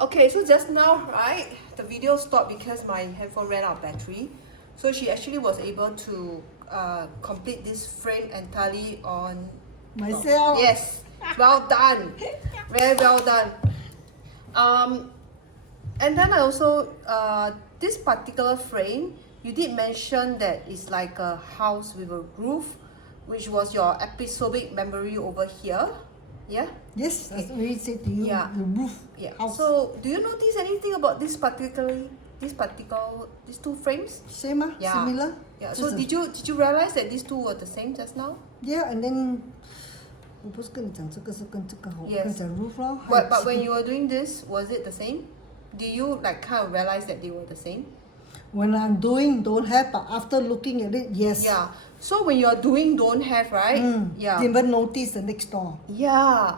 Okay, so just now, right, the video stopped because my handphone ran out of battery. So she actually was able to complete this frame entirely on myself. Yes, well done, very well done. And then I also this particular frame, you did mention that it's like a house with a roof, which was your episodic memory over here. Yeah. Yes, that's what we said to you. Yeah. The roof. Yeah. House. So, do you notice anything about these two frames? Same, Yeah. similar. Yeah. Just So did you realize that these two were the same just now? Yeah, and then 我不是跟你讲这个是跟这个好， Yes. 跟你讲 roof 咯。 But when you were doing this, was it the same? Did you like kind of realize that they were the same? When I'm doing don't have, but after looking at it, yes. Yeah. So when you're doing don't have, right? Yeah. Didn't even notice the next door. Yeah.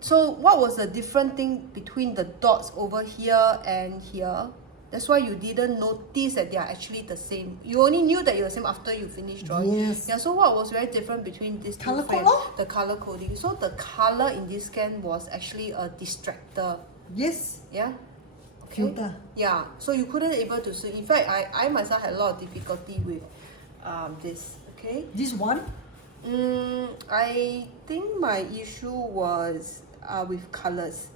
So what was the different thing between the dots over here and here? That's why you didn't notice that they are actually the same. You only knew that you were the same after you finished drawing. Yes. Yeah. So what was very different between these two Colour frames? code? The color coding. So the color in this scan was actually a distractor. Yes. Yeah. Filter. Yeah. So you couldn't able to see. In fact, I myself had a lot of difficulty with this. Okay. This one? I think my issue was with colors.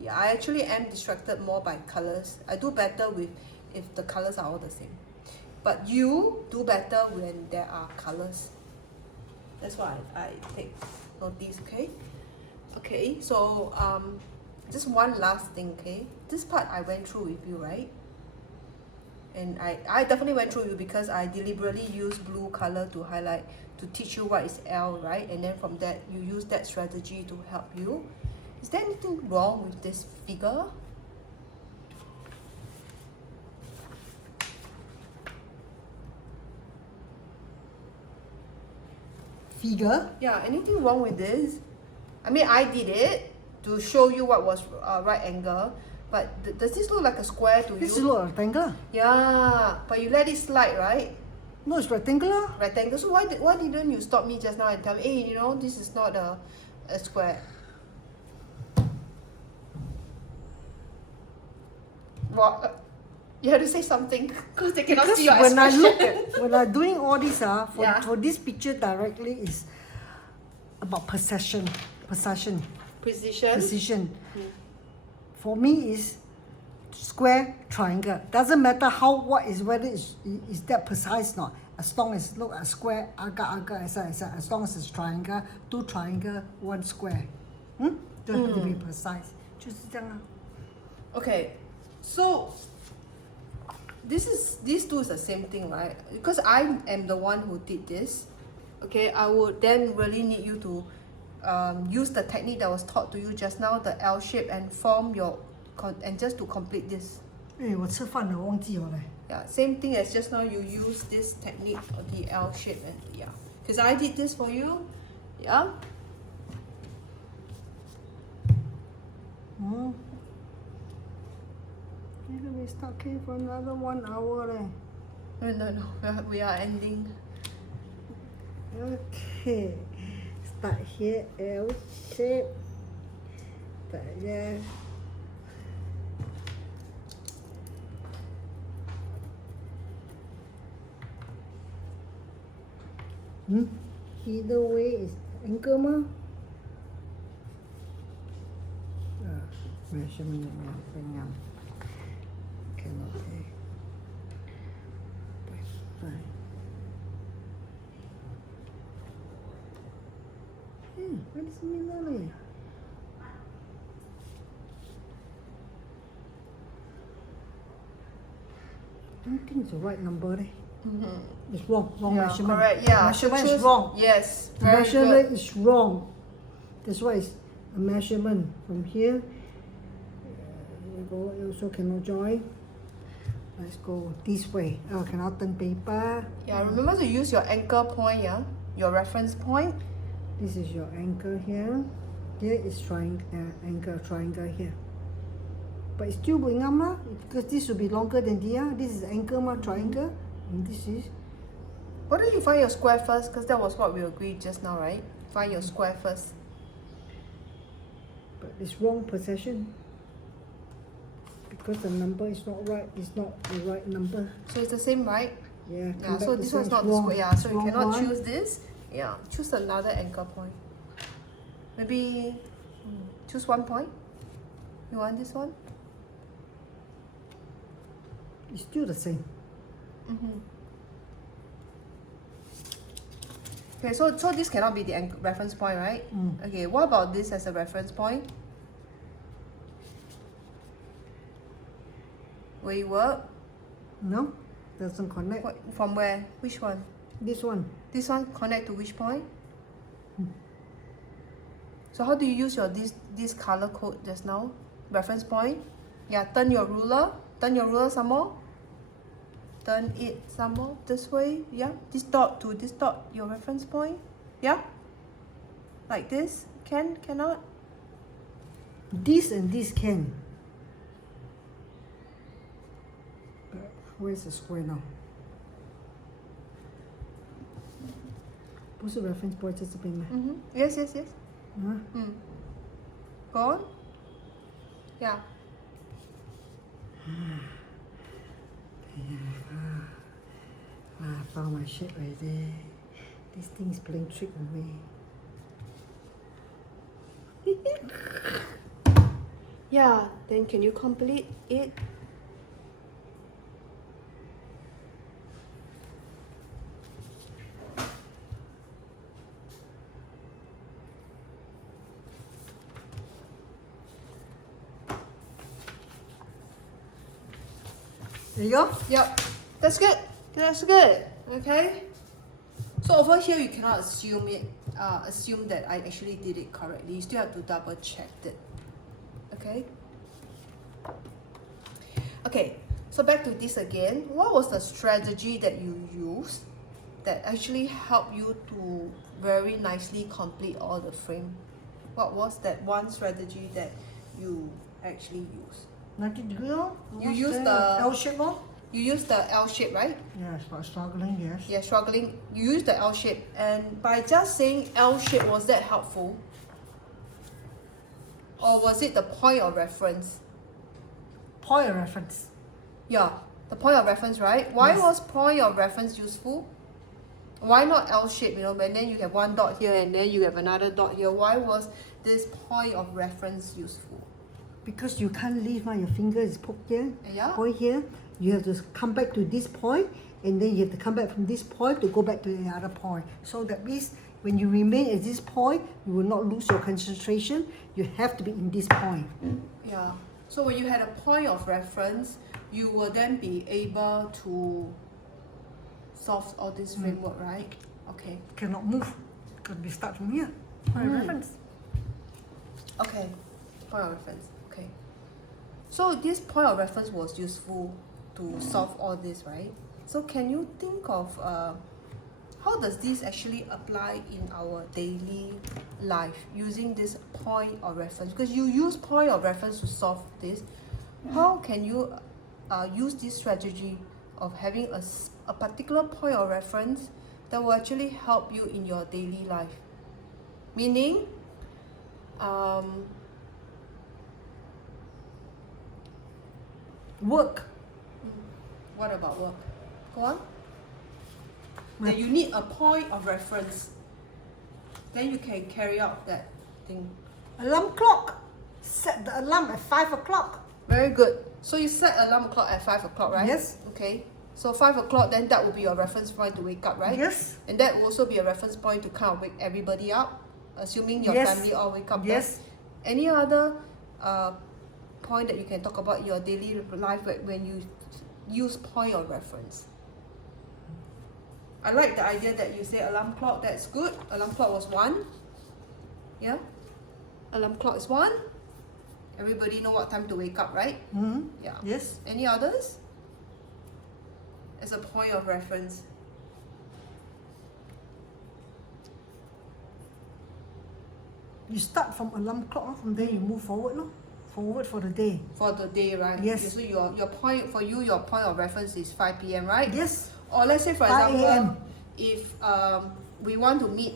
Yeah, I actually am distracted more by colors. I do better with if the colors are all the same. But you do better when there are colors. That's why I take notice, okay? Okay, so just one last thing, okay? This part I went through with you, right? And I definitely went through you because I deliberately used blue color to highlight to teach you what is L, right? And then from that you use that strategy to help you. Is there anything wrong with this figure? Figure? Yeah, anything wrong with this? I mean, I did it to show you what was right angle, but does this look like a square to This you? is rectangle. Yeah, but you let it slide, right? No, it's rectangular. Rectangle. So why didn't you stop me just now and tell me, hey, you know, this is not a square? What? You have to say something because they cannot Because see your when I expression. look at, when I'm doing all this, Yeah. for this picture directly is about precision. Precision. Precision. For me is square, triangle. Doesn't matter whether is that precise or not. As long as look at square, as long as it's triangle, 2 triangle, 1 square. Don't have to be precise. 就是这样啊。 Okay, so these two is the same thing, right? Because I am the one who did this. Okay, I would then really need you to use the technique that was taught to you just now, the L shape, and form your and just to complete this. 我吃饭了，忘记了嘞。 Yeah, same thing as just now. You use this technique of the L shape and yeah, because I did this for you. Yeah. We stuck here for another 1 hour leh. No. We are ending. Okay, start here, L shape. Start there. Either way is angle ma. Measurement yang cannot be. Very similar leh. I don't think it's the right number leh. It's wrong measurement. Correct. Yeah. Measurement So is wrong. Yes. The Very measurement good. is wrong. That's why it's a measurement from here. We go. Also cannot join. Let's go this way. Oh, cannot turn paper. Yeah. Remember to use your anchor point. Yeah. Your reference point. This is your anchor here. Here is triangle here. But it's still going up ma, because this should be longer than the other. This is anchor ma, triangle. And this is. Why don't you find your square first? Because that was what we agreed just now, right? Find your square first. But it's wrong position. Because the number is not right, it's not the right number. So it's the same, right? Yeah, Yeah, so this one's not the square. Yeah, so you cannot choose this. Yeah, choose another anchor point. Maybe choose 1 point. You want this one? It's still the same. Okay, so this cannot be the reference point, right? Okay, what about this as a reference point? Where you work? No, doesn't connect. What, from where? Which one? This one. This one connect to which point? So how do you use your this color code just now? Reference point? Yeah, turn your ruler some more. Turn it some more this way. Yeah, this dot to this dot, your reference point. Yeah, like this. Cannot? This and this can. Where's the square now? 不是 reference point 在这边吗？ Yes. Go on. Yeah. I found my shape already. This thing is playing trick on me. Yeah, then can you complete it? There you go. Yep, that's good. That's good. Okay. So over here, you cannot assume that I actually did it correctly. You still have to double check it. Okay. Okay. So back to this again. What was the strategy that you used that actually helped you to very nicely complete all the frame? What was that one strategy that you actually used? Nothing to do. You use the L shape one? You use the L shape, right? Yes, but struggling, yes. Yeah, struggling. You use the L shape, and by just saying L shape, was that helpful? Or was it the point of reference? Point of reference. Yeah, the point of reference, right? Why Yes. was point of reference useful? Why not L shape, and then you have one dot here and then you have another dot here? Why was this point of reference useful? Because you can't leave your finger is poked here, Yeah. point here. You have to come back to this point, and then you have to come back from this point to go back to the other point. So that means when you remain at this point, you will not lose your concentration. You have to be in this point. Yeah. So when you had a point of reference, you will then be able to solve all this framework, right? Okay. Cannot move because we start from here. Point of reference. Okay. Point of reference. Okay. So this point of reference was useful to solve all this, right? So can you think of how does this actually apply in our daily life using this point of reference? Because you use point of reference to solve this. How can you use this strategy of having a particular point of reference that will actually help you in your daily life? Meaning, Work. what about work? Go on. That you need a point of reference. Then you can carry out that thing. Alarm clock. Set the alarm at 5 o'clock. Very good. So you set alarm clock at 5 o'clock, right? Yes. Okay. So 5 o'clock, then that will be your reference point to wake up, right? Yes. And that will also be a reference point to kind of wake everybody up, assuming your Yes. family all wake up. Yes. Then. Any other point that you can talk about in your daily life when you use point of reference? I like the idea that you say alarm clock. That's good. Alarm clock was 1. Yeah. Alarm clock is 1. Everybody know what time to wake up, right? Mm-hmm. Yeah. Yes. Any others? As a point of reference. You start from alarm clock, from there you move forward, forward for the day. For the day, right? Yes. So your point of reference is 5 p.m., right? Yes. Or let's say for 5 example, a.m. if we want to meet,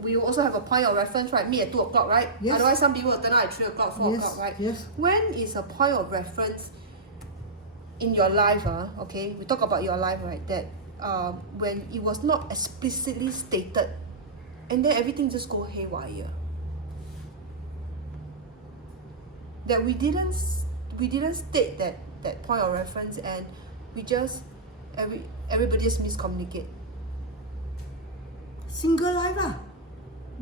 we also have a point of reference, right? Meet at 2 o'clock, right? Yes. Otherwise, some people will turn out at 3 o'clock, 4 Yes. o'clock, right? Yes. When is a point of reference in your life, okay, we talk about your life, right, that when it was not explicitly stated, and then everything just go haywire. That we didn't state that point of reference, and we just everybody just miscommunicate. Single life lah.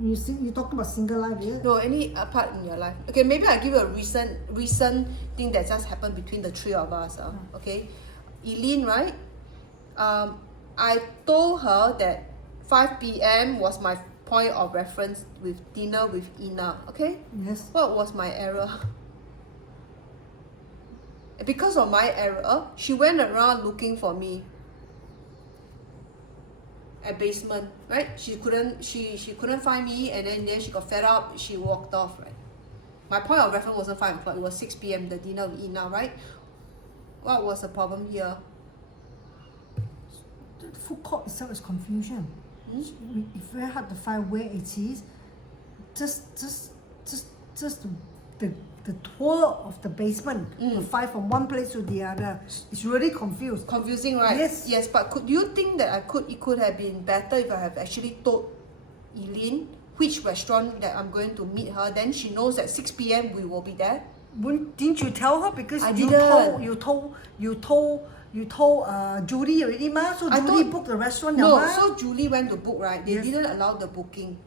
You talking about single life, yeah? No, any part in your life. Okay, maybe I give you a recent thing that just happened between the three of us. Okay, Eileen, right? I told her that 5 p.m. was my point of reference with dinner with Ina. Okay. Yes. What was my error? Because of my error, she went around looking for me at basement, right? She couldn't find me, and then she got fed up, she walked off, right? My point of reference wasn't 5 o'clock, it was 6 p.m. the dinner with Ina, right? What was the problem here? The food court itself is confusion. It's very hard to find where it is. Just the tour of the basement to find from one place to the other. It's really confused. Confusing, right? Yes, but could you think that it could have been better if I have actually told Eileen which restaurant that I'm going to meet her, then she knows at 6 p.m. we will be there? Didn't you tell her? Because I you didn't. told Julie already, ma. So Julie booked the restaurant. No, so Julie went to book, right? They didn't allow the booking.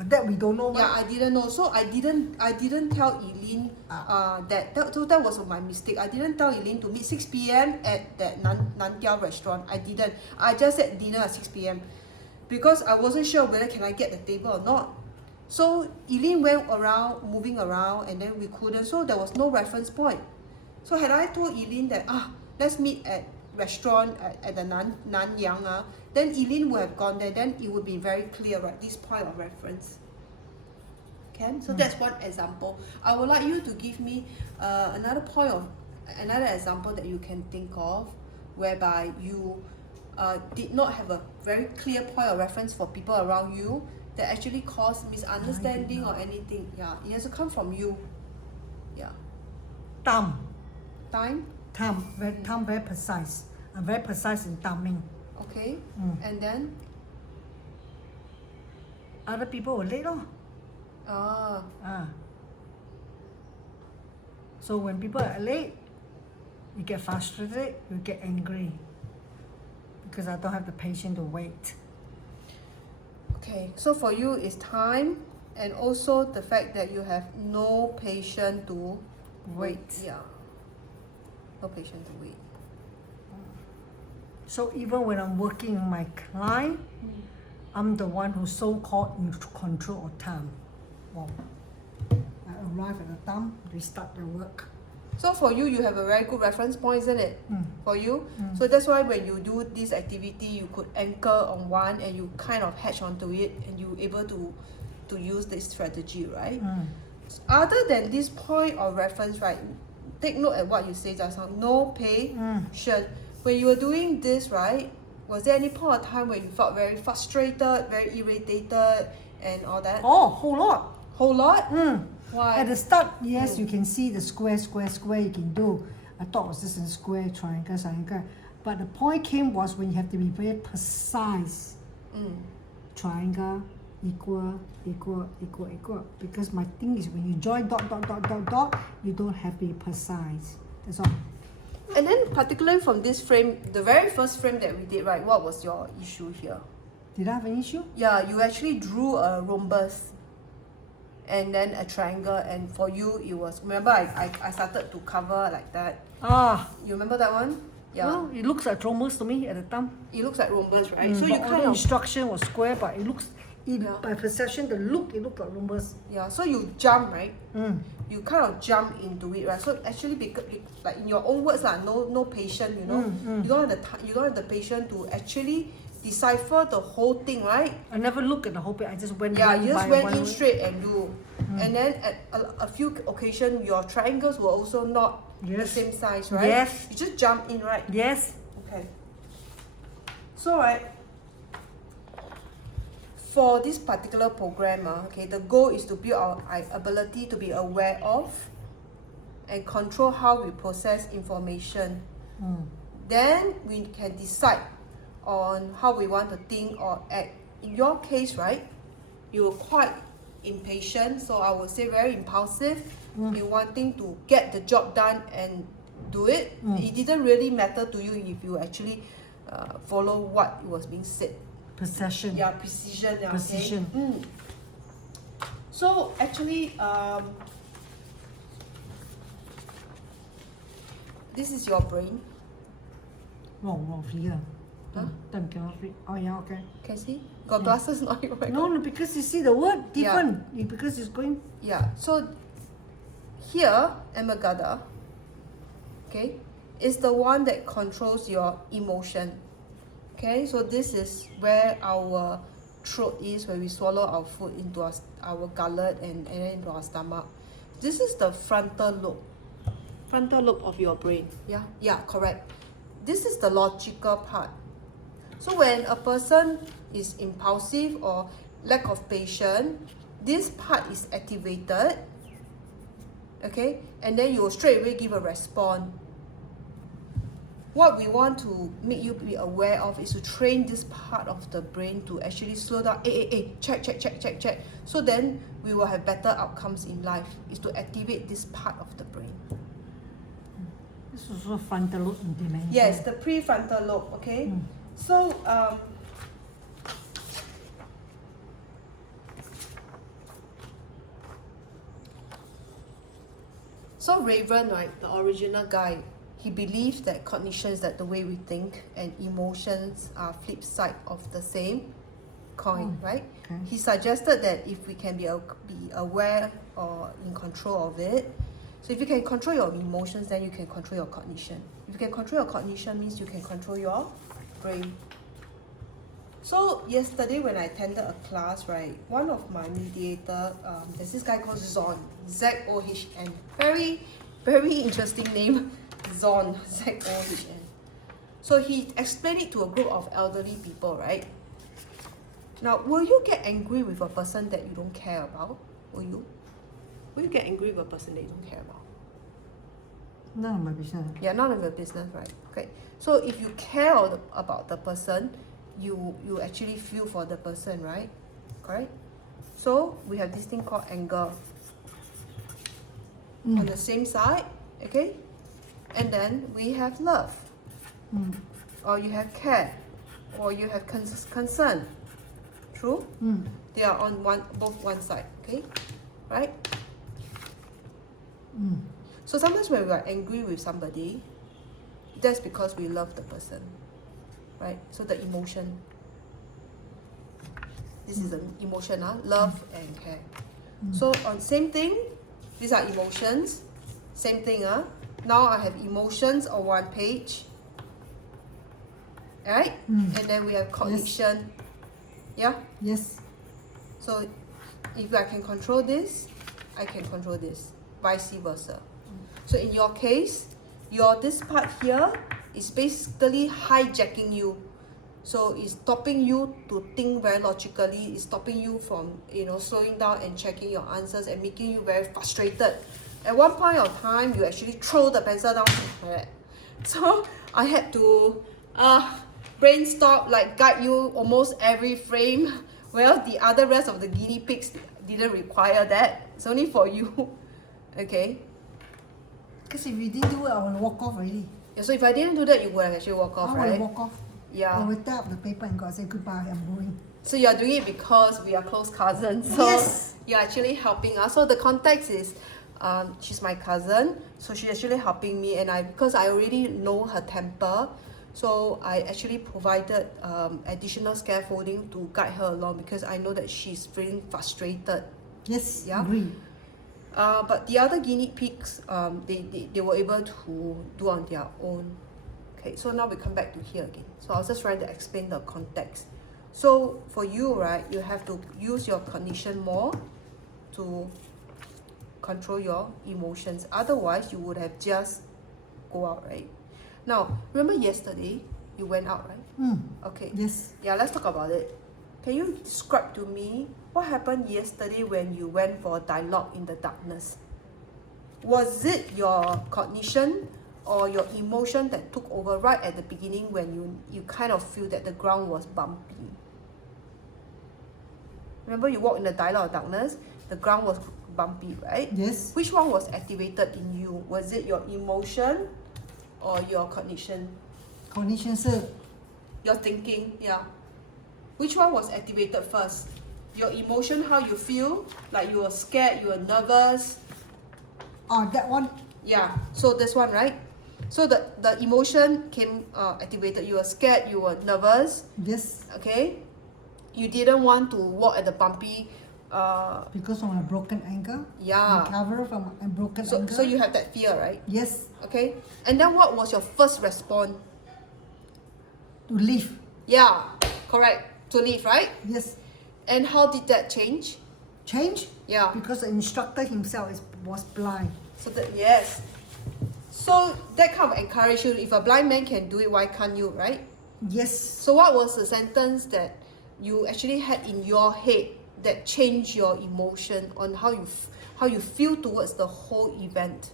That we don't know. Yeah, I didn't know. So I didn't tell Eileen that was my mistake. I didn't tell Eileen to meet 6 p.m. at that Nantiao restaurant. I didn't. I just said dinner at 6 p.m. because I wasn't sure whether can I get the table or not. So Eileen went around, moving around, and then we couldn't. So there was no reference point. So had I told Eileen that let's meet at restaurant at the Nanyang, then Eileen would have gone there. Then it would be very clear, right? This point of reference. Okay, so that's one example. I would like you to give me another example that you can think of, whereby you did not have a very clear point of reference for people around you that actually caused misunderstanding or anything. Yeah, it has to come from you. Yeah. Time very precise. I'm very precise in timing. Okay. And then other people were late. So when people are late, you get frustrated, you get angry, because I don't have the patience to wait. Okay, so for you it's time, and also the fact that you have no patience to wait. Yeah. No patience to wait. So even when I'm working with my client, I'm the one who's so-called in control of time. Wow. I arrive at the time, we start the work. So for you, you have a very good reference point, isn't it? For you? So that's why when you do this activity, you could anchor on one and you kind of hatch onto it, and you're able to use this strategy, right? Other than this point of reference, right, take note at what you say just now. No patience. When you were doing this, right, was there any point of time when you felt very frustrated, very irritated, and all that? Oh, whole lot. Whole lot? Why? At the start, yes, you can see the square you can do. I thought it was just a square, triangle. But the point was when you have to be very precise. Triangle, equal. Because my thing is when you join dot, you don't have to be precise. That's all. And then particularly from this frame, the very first frame that we did, right, what was your issue here? Did I have an issue? Yeah, you actually drew a rhombus and then a triangle, and for you it was, remember I started to cover like that. You remember that one? Yeah. Well, it looks like rhombus to me at the time. It looks like rhombus, right? So you all kind the of instruction was square, but it looks by perception, it looked like rhombus. Yeah, so you jump, right? You kind of jump into it, right? So actually, because like in your own words, no patience, you know. You don't have the patience to actually decipher the whole thing, right? I never looked at the whole page. I just went. Yeah, you just went in straight and do. And then at a few occasions, your triangles were also not the same size, right? Yes. You just jump in, right? Yes. Okay. So, right, for this particular program, okay, the goal is to build our ability to be aware of and control how we process information. Then we can decide on how we want to think or act. In your case, right, you were quite impatient, so I would say very impulsive in wanting to get the job done and do it. It didn't really matter to you if you actually follow what was being said. Precision. Yeah, precision. Yeah, Precision. Okay? So actually, this is your brain. Wrong here. Huh? Then cannot read. Oh yeah, okay. Can see? Got glasses now? No, because you see the word different. Because it's going. Yeah. So here, amygdala, okay, is the one that controls your emotion. Okay, so this is where our throat is, where we swallow our food into our gullet and then into our stomach. This is the frontal lobe. Frontal lobe of your brain. Yeah, correct. This is the logical part. So when a person is impulsive or lack of patience, this part is activated, okay, and then you will straight away give a response. What we want to make you be aware of is to train this part of the brain to actually slow down. Check. So then we will have better outcomes in life. Is to activate this part of the brain. This is also frontal lobe in dementia. Yes, the prefrontal lobe. Okay. So So Raven, right, the original guy, he believes that cognition is that the way we think and emotions are flip side of the same coin, right? Okay. He suggested that if we can be aware or in control of it, so if you can control your emotions, then you can control your cognition. If you can control your cognition, means you can control your brain. So yesterday when I attended a class, right, one of my mediator, there's this guy called Zon, Z-O-H-N. Very, very interesting name, Zon, Z-O-H-N. So he explained it to a group of elderly people, right? Now, will you get angry with a person that you don't care about? Will you? Will you get angry with a person that you don't care about? None of my business. Yeah, none of your business, right? Okay. So if you care about the person, you actually feel for the person, right? Correct? So we have this thing called anger on the same side, okay? And then we have love, or you have care, or you have concern. True? They are on both one side, okay? Right? So sometimes when we are angry with somebody, that's because we love the person, right? So the emotion. This is an emotion, love and care. So on same thing, these are emotions. Same thing, Now I have emotions on one page, right? And then we have cognition. Yeah? Yes. So if I can control this, I can control this, vice versa. So in your case, this part here is basically hijacking you. So it's stopping you to think very logically. It's stopping you from slowing down and checking your answers and making you very frustrated. At one point of time, you actually throw the pencil down. So I had to brainstorm, guide you almost every frame. Well, the other rest of the guinea pigs didn't require that. It's only for you. Okay. Because if you didn't do it, I will walk off already. Yeah, so if I didn't do that, you would have actually walk off, I right? will walk off. Yeah. I will tear up the paper and go and say goodbye, I'm going. So you're doing it because we are close cousins. So Yes. you're actually helping us. So the context is, she's my cousin, so she's actually helping me, and because I already know her temper, so I actually provided additional scaffolding to guide her along because I know that she's feeling frustrated. Yes, Yeah. agree. But the other guinea pigs, they were able to do on their own. Okay, so now we come back to here again. So I was just trying to explain the context. So for you, right, you have to use your cognition more to control your emotions. Otherwise, you would have just go out, right? Now, remember yesterday, you went out, right? Okay. Yes. Yeah, let's talk about it. Can you describe to me what happened yesterday when you went for a dialogue in the darkness? Was it your cognition or your emotion that took over right at the beginning when you kind of feel that the ground was bumpy? Remember, you walk in the dialogue of darkness, the ground was bumpy, right? Yes. Which one was activated in you? Was it your emotion or your cognition? Cognition 是 Your thinking, yeah. Which one was activated first? Your emotion, how you feel, like you were scared, you were nervous. that one. Yeah, so this one, right? So the emotion came activated. You were scared, you were nervous, Yes. okay? You didn't want to walk at the bumpy. Because of my broken ankle. Yeah. Recover from a broken So ankle. so you have that fear, right? Yes. Okay. And then what was your first response? To leave. Yeah, correct. To leave, right? Yes. And how did that change? Change? Yeah. Because the instructor himself was blind. So that, yes. So that kind of encourage you. If a blind man can do it, why can't you, right? Yes. So what was the sentence that you actually had in your head that changed your emotion on how you feel towards the whole event?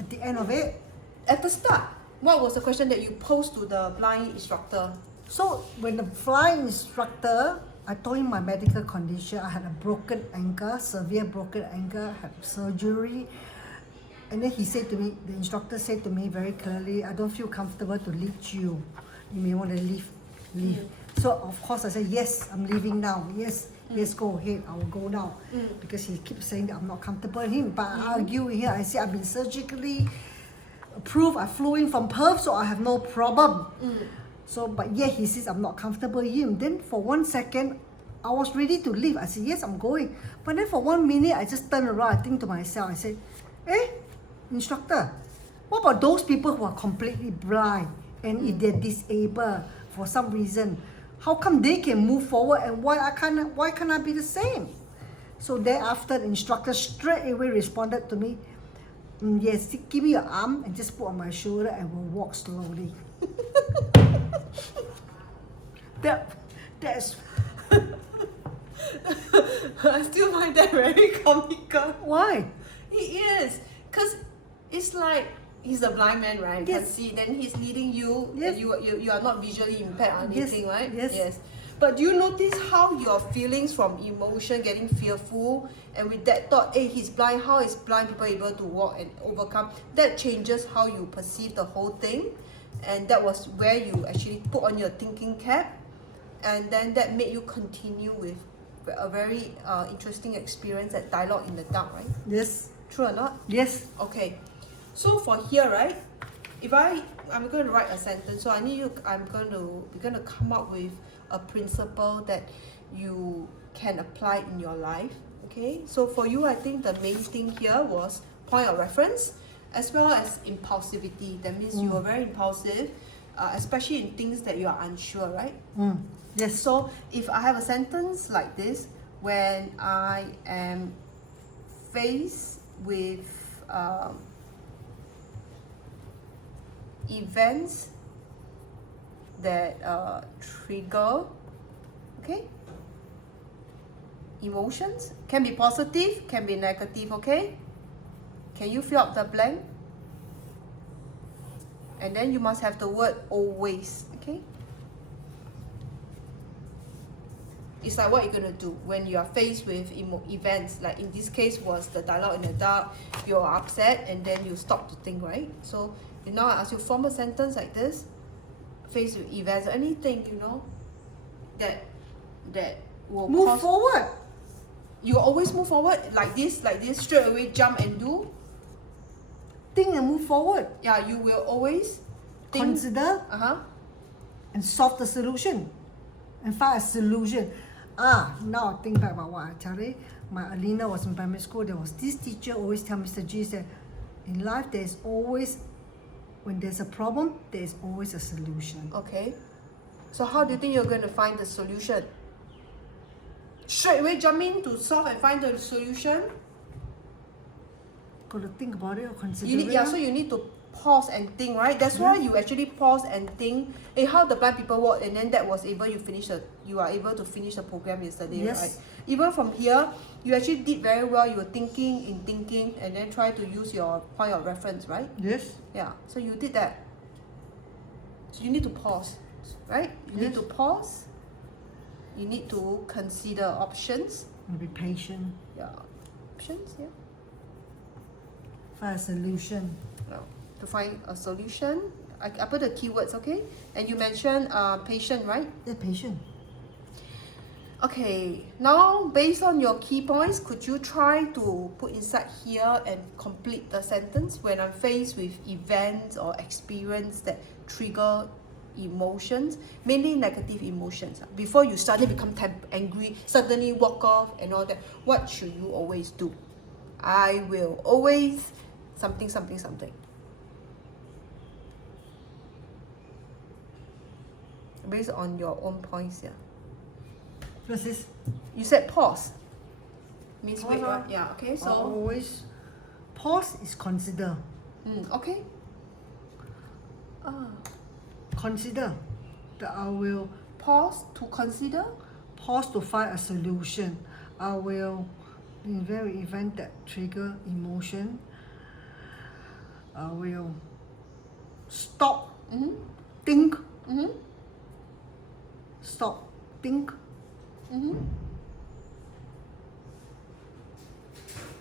At the end of it, At the start, what was the question that you posed to the blind instructor? so when the flying instructor, I told him my medical condition. I had a broken ankle, severe broken ankle, had surgery. And then he said to me, the instructor said to me very clearly, I don't feel comfortable to lead you. You may want to leave. So of course I said, yes, I'm leaving now. Yes, go ahead, I will go now. Because he keeps saying that I'm not comfortable with him. But I argue with him, I say I've been surgically approved, I flew in from Perth, so I have no problem. So, but yeah, he says I'm not comfortable with him. Then for 1 second, I was ready to leave. I said, yes, I'm going. But then for 1 minute, I just turned around, I think to myself, I said, instructor, what about those people who are completely blind and if they're disabled for some reason? How come they can move forward and why can't I be the same? So thereafter, the instructor straight away responded to me, yes, give me your arm and just put on my shoulder and we'll walk slowly. That's I still find that very comical. why. He is, because it's like he's a blind man, right? You can Yes. see. Then he's leading you. Yes. And you are not visually impaired or Yes. anything, right? Yes. But do you notice how your feelings from emotion, getting fearful, and with that thought, hey, he's blind. How is blind people able to walk and overcome? That changes how you perceive the whole thing, and that was where you actually put on your thinking cap, and then that made you continue with a very interesting experience at Dialogue in the Dark, right? Yes. True or not? Yes. Okay. So for here, right? If I'm going to write a sentence, so we're going to come up with a principle that you can apply in your life. Okay. So for you, I think the main thing here was point of reference, as well as impulsivity. That means you are very impulsive, especially in things that you are unsure, right? Yes. So if I have a sentence like this, when I am faced with events that trigger, okay, emotions, can be positive, can be negative, okay? Can you fill up the blank? And then you must have the word always, okay? It's like what you're going to do when you are faced with events, like in this case was the Dialogue in the Dark. You're upset and then you stop to think, right? So now I ask you, form a sentence like this, faced with events, anything, that will Move cause, forward. you always move forward like this, straight away jump and do. Think and move forward. Yeah, you will always think. Consider and solve the solution and find a solution. Now I think back about what I tell you. My Alina was in primary school. There was this teacher always tell Mr. G said, in life there's always, when there's a problem, there's always a solution. Okay. So how do you think you're going to find the solution? Straight away jump in to solve and find the solution? Got to think about it or consider You need, it. so you need to pause and think, right? That's why you actually pause and think, hey, how the blind people work, and then that was able you are able to finish the program yesterday, Yes. right? Even from here, you actually did very well. You were thinking, and then try to use your point of reference, right? Yes. Yeah. So you did that. So you need to pause, right? You need to pause. You need to consider options. Be patient. Yeah. Options. Yeah. Find a solution. Now, to find a solution, I put the keywords, okay? And you mentioned patient, right? Yeah, patient. Okay, now based on your key points, could you try to put inside here and complete the sentence? When I'm faced with events or experience that trigger emotions, mainly negative emotions, before you suddenly become angry, suddenly walk off and all that, what should you always do? I will always something. Based on your own points, yeah. What's this? You said pause. Means Pause, wait, right? Yeah, okay, so. Always. Pause is consider. Okay. Consider that I will Pause to consider. pause to find a solution. I will, in very event that trigger emotion, I will stop, think, stop, think,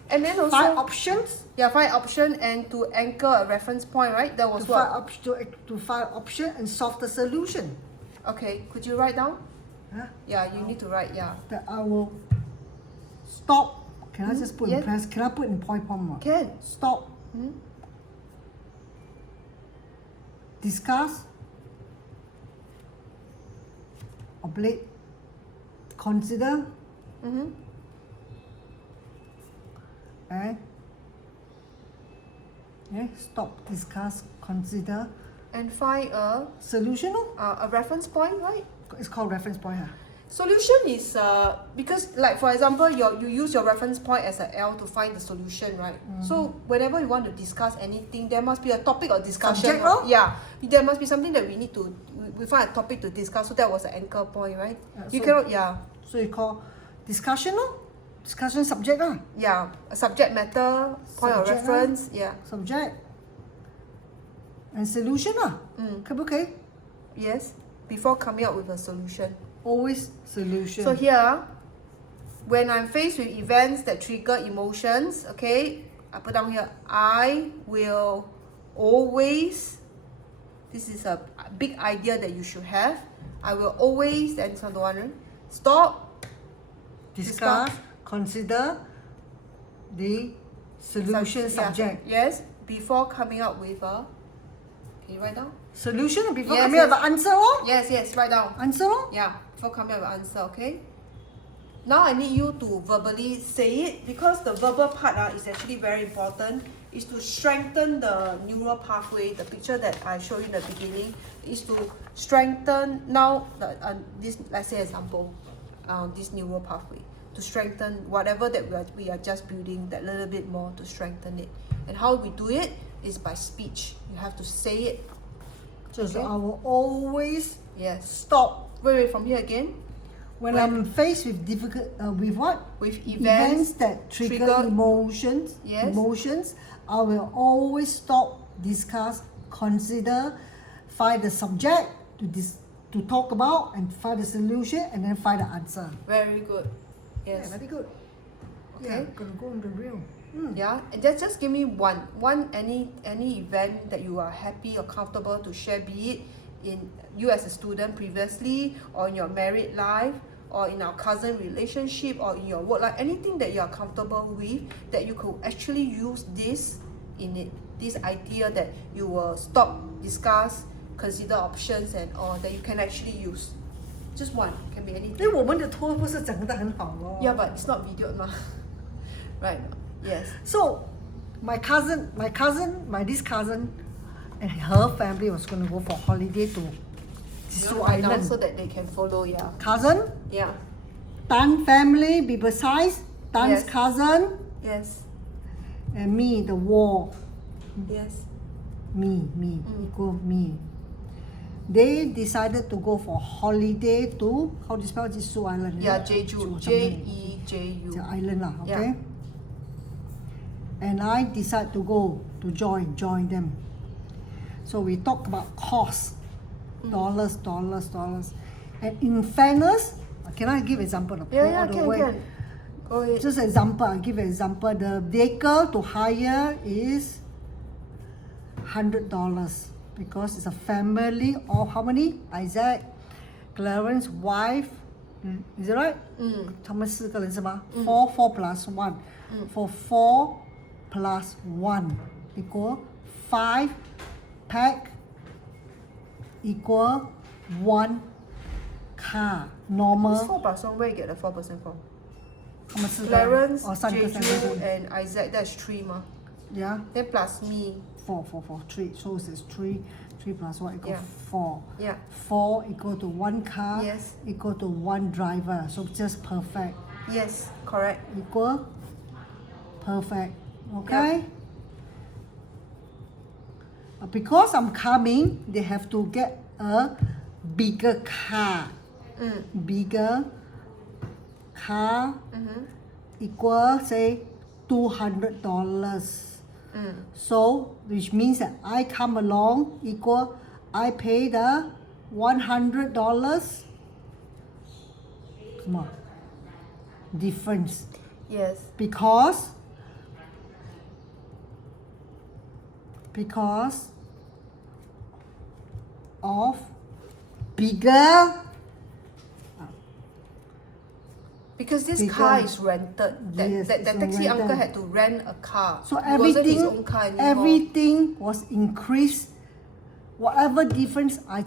And then also, find options. yeah, find option and to anchor a reference point, right? That was To what? find option and solve the solution. Okay, could you write down? Huh? Yeah, you need to write, yeah. That I will stop. Can I just put in yes. press? Can I put in point form? Can. Stop. Discuss. Oblique. Consider. And stop, discuss, consider. And find Solution. a reference point, right? It's called reference point. Huh? Solution is because, like, for example, you use your reference point as a L to find the solution, right? So whenever you want to discuss anything, there must be a topic of discussion. Subject, no? Yeah, there must be something that we find a topic to discuss. So that was an anchor point, right? You so- cannot, yeah, So you call discussion. Discussion subject. yeah, a subject matter, point of Subject, reference, yeah, Subject. And solution. Okay. yes. Before coming up with a solution. Always solution. So here, when I'm faced with events that trigger emotions, okay, I put down here, I will always, this is a big idea that you should have, I will always, and so the one, stop, discuss, consider the solution subject. Yeah, yes, before coming up with a, can you write down? Solution before Yes, coming up yes. with the answer. Yes, write down. Answer. Yeah, before coming up with an answer, okay? Now I need you to verbally say it, because the verbal part is actually very important. Is to strengthen the neural pathway. The picture that I showed you in the beginning is to strengthen now this, let's say example, this neural pathway, to strengthen whatever that we are just building that little bit more, to strengthen it. And how we do it is by speech. You have to say it. So Okay. I will always Yes. stop Wait, from here again. when I'm faced with difficult with what? With Events that trigger emotions. Yes. Emotions. I will always stop, discuss, consider, find the subject to talk about, and find the solution, and then find the answer. Very good. Yeah, Yes. very good. Okay. Yeah, gonna go on the real. Yeah, and just give me one any event that you are happy or comfortable to share, be it in you as a student previously, or in your married life, or in our cousin relationship, or in your work life, anything that you are comfortable with, that you could actually use this in it, this idea that you will stop, discuss, consider options and all, that you can actually use. Just one, can be anything. 因为我们的托不是整得很好咯。 Yeah, but it's not videoed ma. Right. Yes. So, my this cousin, and her family was going to go for holiday to Jeju Write down Island. so that they can follow, yeah. Cousin, Yeah. Tan family, be besides, Tan's Yes. cousin, Yes. and me, the war. Yes. me, equal me. They decided to go for holiday to, how do you spell Jeju Island? Yeah, Jeju. J-E-J-U. The island lah, Yeah. okay? And I decide to go to join them. So we talk about cost, dollars. And in fairness, can I give example? Yeah, can. Go ahead. Just example, I'll give an example. The vehicle to hire is $100 because it's a family of how many? Isaac, Clarence, wife, is it right? 他们4个人是吗？4 plus 1. For 4 plus 1 equal 5 pack equal 1 car. Normal. It's 4 plus 1, where you get the 4% from? 他们4个 Clarence, 3个 Jeju, and Isaac, that's 3 ma. Yeah. Then plus me. 4, 3. So it's 3 plus 1 equal Yeah. 4. Yeah. 4 equal to 1 car. Yes. Equal to 1 driver. So just perfect. Yes, correct. Equal perfect. Okay? Because I'm coming, they have to get a bigger car. Bigger car equal say $200. So which means that I come along equal I pay the $100. Come on. Difference. Yes. Because of bigger. Because this Bigger. car is rented. Yes, That it's taxi uncle rented. had to rent a car. So It wasn't his own car anymore. everything was increased. Whatever difference I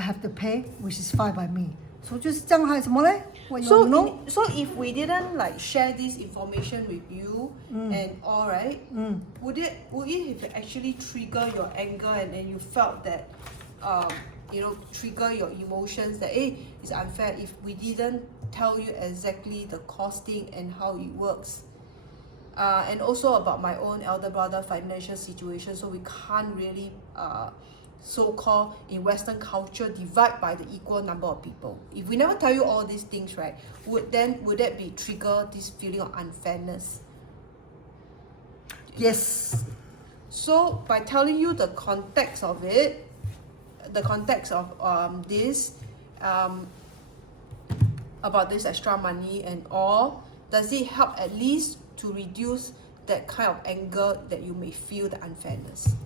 have to pay, which is fine by me. So 就是这样还有什么嘞？What you So, wanna know? so if we didn't like share this information with you and all right, would it have actually trigger your anger and then you felt that trigger your emotions that it's unfair if we didn't tell you exactly the costing and how it works, and also about my own elder brother financial situation, so we can't really so-called in Western culture divide by the equal number of people. If we never tell you all these things, right, would that be trigger this feeling of unfairness? Yes. So by telling you the context of it, the context of this about this extra money and all, does it help at least to reduce that kind of anger that you may feel, the unfairness?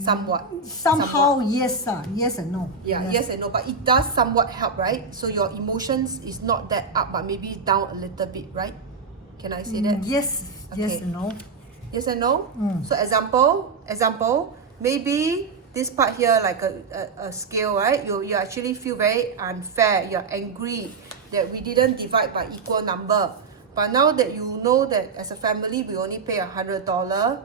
Somewhat. Somehow yes and no. Yeah, yes and no, but it does somewhat help, right? So your emotions is not that up, but maybe down a little bit, right? Can I say that? Yes. Yes Okay. and no. Yes and no? So example, maybe this part here like a scale, right? You actually feel very unfair, you're angry that we didn't divide by equal number. But now that you know that as a family we only pay $100,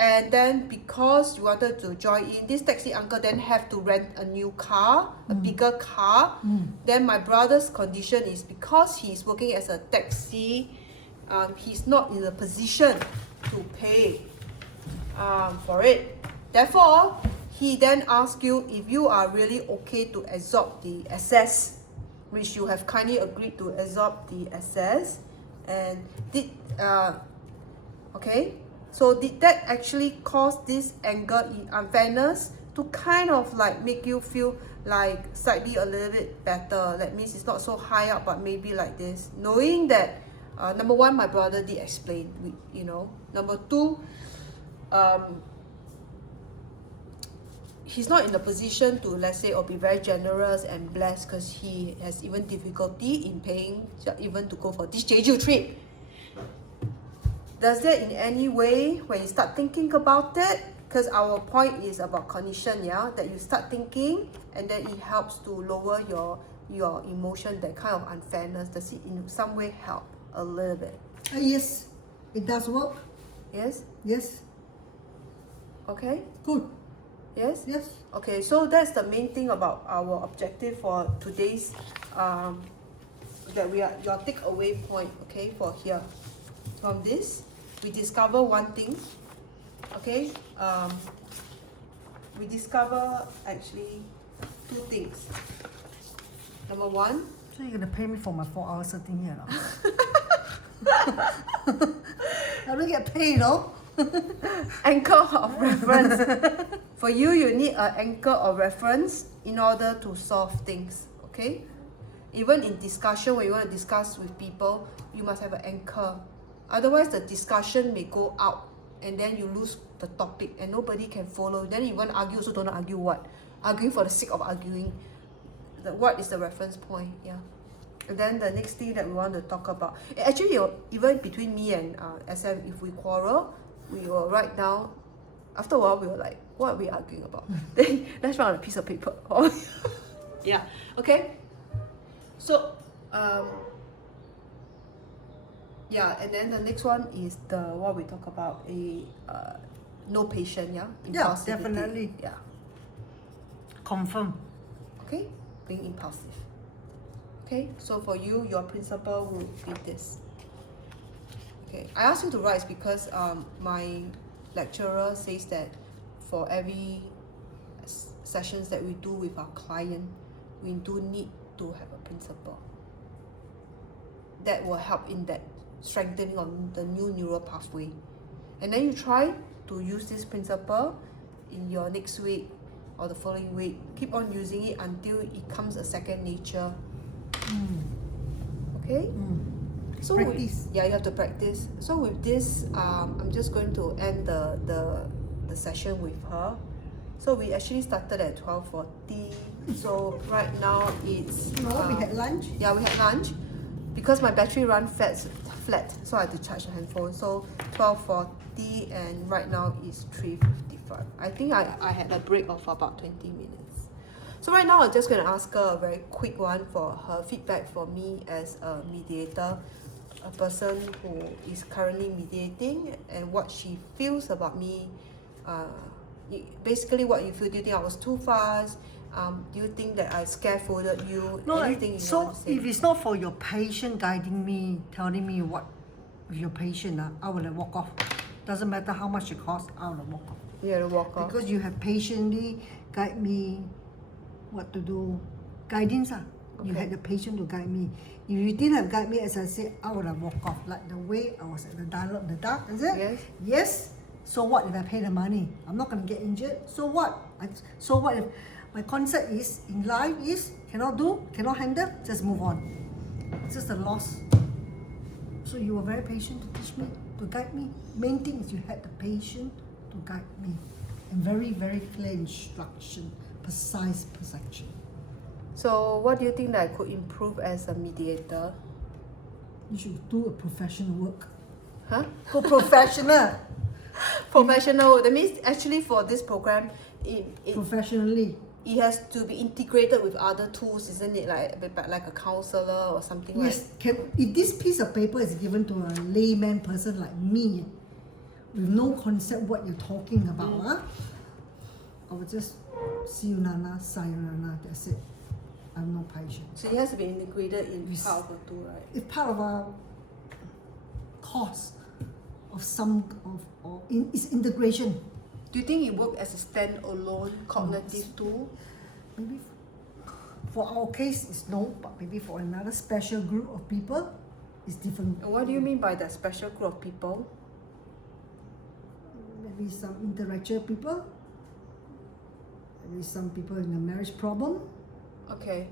and then because you wanted to join in, this taxi uncle then have to rent a new car, a bigger car. Then my brother's condition is because he's working as a taxi, he's not in a position to pay for it. Therefore, he then asks you if you are really okay to absorb the excess, which you have kindly agreed to absorb the excess. And did so did that actually cause this anger, unfairness, to kind of like make you feel like slightly a little bit better? That means it's not so high up, but maybe like this, knowing that number one, my brother did explain, number two, he's not in the position to, let's say, or be very generous and blessed, because he has even difficulty in paying even to go for this Jeju trip. Does that in any way, when you start thinking about it, because our point is about condition, yeah, that you start thinking and then it helps to lower your emotion, that kind of unfairness, does it in some way help a little bit? Yes, it does work. Yes? Yes. Okay? Good. Yes? Yes. Okay, so that's the main thing about our objective for today's that we are your takeaway point, okay, for here. From this, we discover one thing, okay, we discover actually 2 things. Number 1, So you're gonna pay me for my 4 hours sitting here, no? I don't get paid, no? anchor of reference. For you, you need an anchor of reference in order to solve things, okay? Even in discussion, when you want to discuss with people, you must have an anchor. Otherwise, the discussion may go out and then you lose the topic and nobody can follow. Then you want to argue, also don't argue what? Arguing for the sake of arguing. What is the reference point? Yeah. And then the next thing that we want to talk about, actually, even between me and SM, if we quarrel, we will write down. After a while, we were like, what are we arguing about? Then let's write on a piece of paper. Yeah. Okay. So, yeah, and then the next one is what we talk about, no patience. Yeah. Yeah, Impulsivity. definitely. Yeah. Confirm. Okay, being impulsive. Okay, so for you, your principle will be this. Okay, I asked you to write because my lecturer says that for every sessions that we do with our client, we do need to have a principle that will help in that strengthening on the new neural pathway. And then you try to use this principle in your next week or the following week. Keep on using it until it becomes a second nature. Okay? So Practice. yeah, you have to practice. So with this, I'm just going to end the session with her. So we actually started at 12:40. So right now it's We had lunch. yeah, we had lunch because my battery run flat, so I had to charge the handphone. So 12:40 and right now it's 3:55. I think I had a break of about 20 minutes. So right now I'm just going to ask her a very quick one for her feedback for me as a mediator, a person who is currently mediating, and what she feels about me. Basically what you feel. Do you think I was too fast? Do you think that I scaffolded you? No, Anything you so want to say? if it's not for your patient guiding me, telling me what with your patient, I will walk off. Doesn't matter how much it costs, I will walk off. You have to walk off. Because you have patiently guide me what to do. Guidance, you Okay. had the patient to guide me. If you didn't have guide me, as I said, I would have walked off. Like the way I was at the dialogue in the dark, is it? Yes. Yes. So what if I pay the money? I'm not going to get injured. So what? So what if my concept is in life is cannot do, cannot handle, just move on. It's just a loss. So you were very patient to teach me, to guide me. Main thing is you had the patience to guide me. And very, very clear instruction, precise perception. So what do you think that I could improve as a mediator? You should do a professional work. Huh? Go professional. Professional. That means actually for this program, Professionally. it has to be integrated with other tools, isn't it? Like a counselor or something Yes, if this piece of paper is given to a layman person like me, with no concept what you're talking about, I would just see you nana, sayonara, that's it. I'm no patient. So it has to be integrated in Yes. part of the tool, right? It's part of a course of some it's integration. Do you think it works as a standalone cognitive tool? Maybe for our case it's no, but maybe for another special group of people, it's different. And what do you mean by that special group of people? Maybe some intellectual people, maybe some people in a marriage problem. Okay.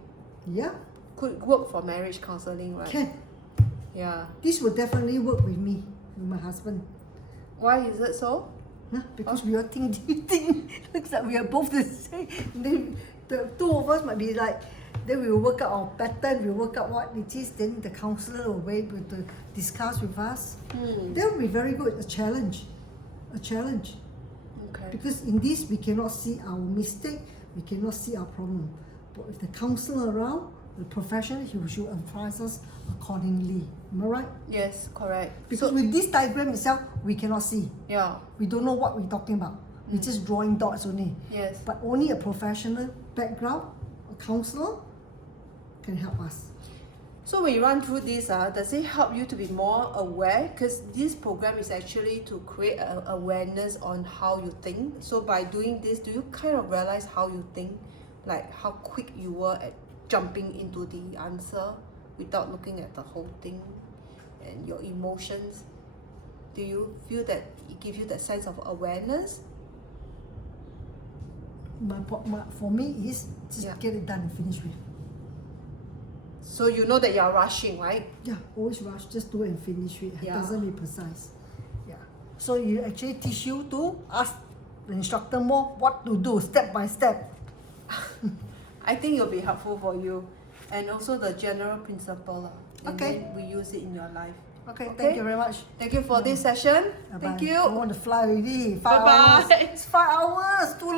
Yeah, Could work for marriage counseling, right? can. Yeah. This will definitely work with me, with my husband. Why is it so? Huh? Because we are think, looks like we are both the same. Then the two of us might be like, then we will work out our pattern, we will work out what it is, then the counselor will be able to discuss with us. That will be very good, a challenge. Okay. Because in this, we cannot see our mistake, we cannot see our problem. But with the counselor around, the professional, he should advise us accordingly. Am I right? Yes, correct. Because with this diagram itself, we cannot see. Yeah. We don't know what we're talking about. We're just drawing dots only. Yes. But only a professional background, a counselor, can help us. So when you run through this, does it help you to be more aware? Because this program is actually to create awareness on how you think. So by doing this, do you kind of realize how you think? Like how quick you were at jumping into the answer without looking at the whole thing and your emotions? Do you feel that it gives you that sense of awareness? For me is just Yeah. get it done and finish with. So you know that you're rushing, right? Yeah, always rush, just do it and finish it. It Yeah. doesn't be precise. Yeah. So you actually teach you to ask the instructor more what to do step by step. I think it'll be helpful for you. And also the general principle. And Okay. then we use it in your life. Okay, Okay. thank you very much. Thank you for this session. Bye-bye. Thank you. I want to fly already. 5 Bye-bye. hours. It's 5 hours. Too long.